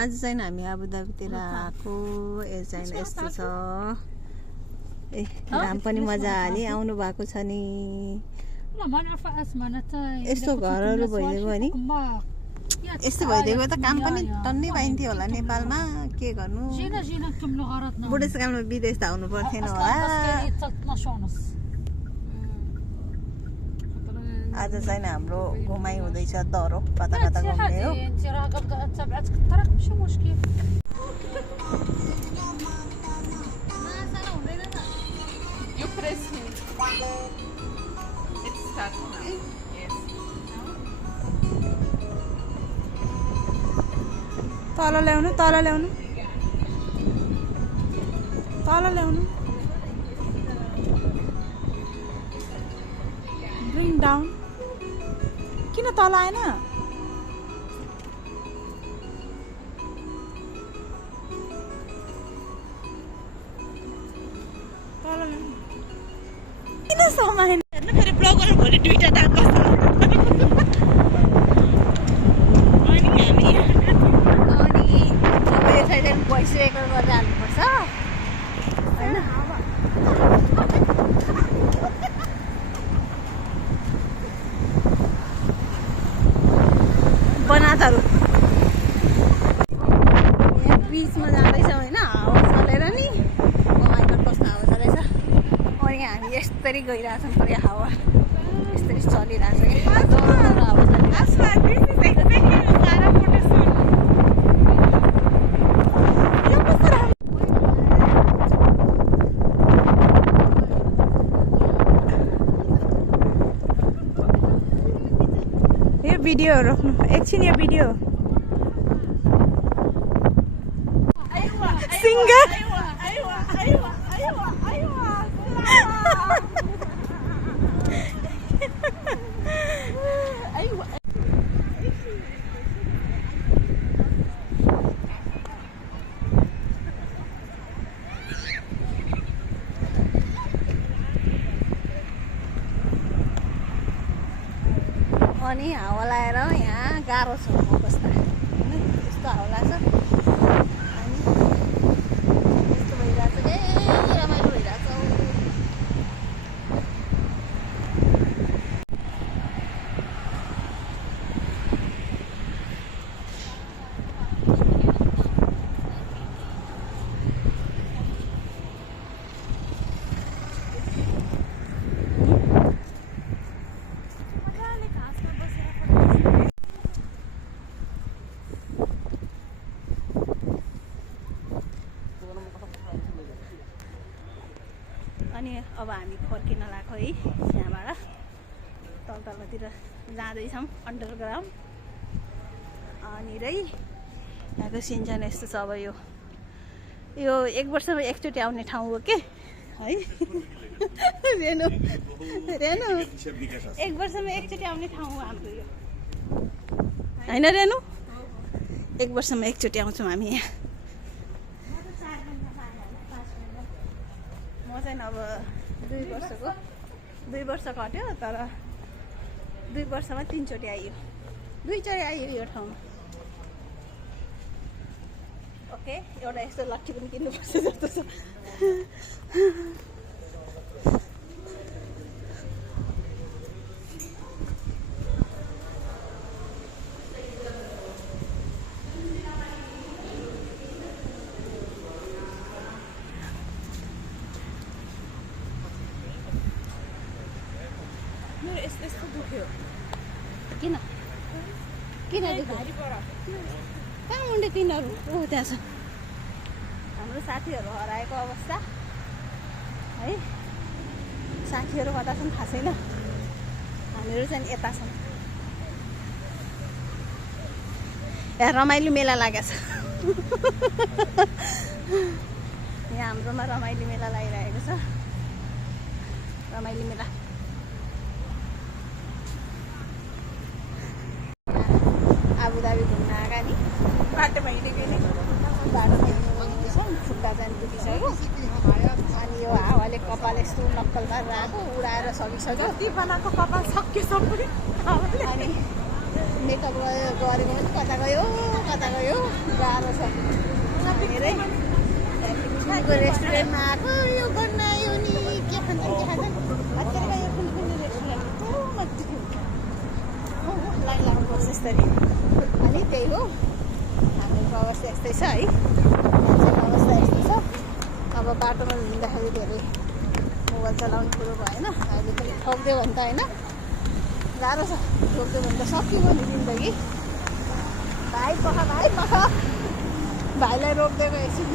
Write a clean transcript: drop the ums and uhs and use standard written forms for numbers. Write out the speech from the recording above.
आज चाहिँ हामी अबुधाबीतिर आएको यो चाहिँ यस्तो छ ए घाम पनि मजा हाली आउनु भएको छ नि यस्तो घरहरू भइदिएको नि यस्तो भइदिएको त काम पनि टन्नै पाइन्थ्यो होला नेपालमा के गर्नु बुढेसकालमा विदेश त आउनु पर्थेन होला आज चाहिँ हाम्रो घुमाइ हुँदैछ दरो कता कता घुम्ने हो तल ल्याउनु तल ल्याउनु तल ल्याउनु ब्रिङ डाउन किन तल आएन तल ल्याउनु किन समाएन हेर्नु फेरि ब्लगर भोलि दुईटा दाम कस्तो भोइस रेकर्ड गरेर हाल्नुपर्छ होइन बनातहरू यहाँ बिचमा जाँदैछ होइन हावा चलेर नि माइकल कस्तो हावा चलेछ अनि हामी यस्तरी गइरहेछौँ पुरै हावा यस्तरी चलिरहेछ कि हावा भिडियो रोक्नु एकछिन यो भिडियो सिङ्गर अनि हावा लगाएर यहाँ गाह्रो छ बस्दा होइन यस्तो हावा लाग्छ अनि यस्तो भइरहेछ ए रमाइलो भइरहेछ अनि अब हामी फर्किन लाग्यो है यहाँबाट तलतिर जाँदैछौँ अन्डरग्राउन्ड अनि यहाँको सिन चाहिँ यस्तो छ अब यो 1 वर्षमा एकचोटि आउने ठाउँ हो के है रेनु 1 वर्षमा एकचोटि आउने ठाउँ हो हाम्रो यो होइन रेनु 1 वर्षमा एकचोटि आउँछौँ हामी यहाँ म चाहिँ अब 2 वर्ष कट्यो तर 2 वर्षमा 3 चोटि आइयो 2 चोटि आइयो यो ठाउँमा ओके एउटा यस्तो लट्ठी पनि किन्नुपर्छ जस्तो छ यस्तो दुख्यो किन दुख्यो कहाँ मुन्डे तिनीहरू ओ त्यहाँ छ हाम्रो साथीहरू हराएको अवस्था है साथीहरू कता छन् थाहा छैन हामीहरू चाहिँ यता छौँ यहाँ रमाइलो मेला लागेको छ यहाँ हाम्रोमा रमाइलो मेला लागिरहेको छ रमाइलो मेला अबुधाबी घुम्न आएका नि बाटोमा हिँडेको नि बाटोमा हिँड्नु फुट्टा जानु पुगिसक्यो अनि यो हावाले कपाल यस्तो नक्कल पारेर आएको उडाएर सकिसक्यो बनाएको कपाल सक्यो सबै अनि मेकअप गरेको पनि कता गयो गाह्रो छ धेरै। त्यहाँदेखिको रेस्टुरेन्टमा आएको यो गर्न आयो नि के खान्छन् अत्यारको यो कुन रेस्टुरेन्ट मजा लाइन लाग्नुपर्छ यसरी। अनि त्यही हो हाम्रो अवस्था यस्तै छ है, मान्छेको अवस्था यस्तै छ। अब बाटोमा हिँड्दाखेरि धेरै मोबाइल चलाउने कुरो भएन, अहिले पनि ठोक्दियो भने त होइन गाह्रो छ, ठोक्दियो भने त सक्यो भने जिन्दगी। भाइ पख भाइलाई रोकिदिएको एकछिन।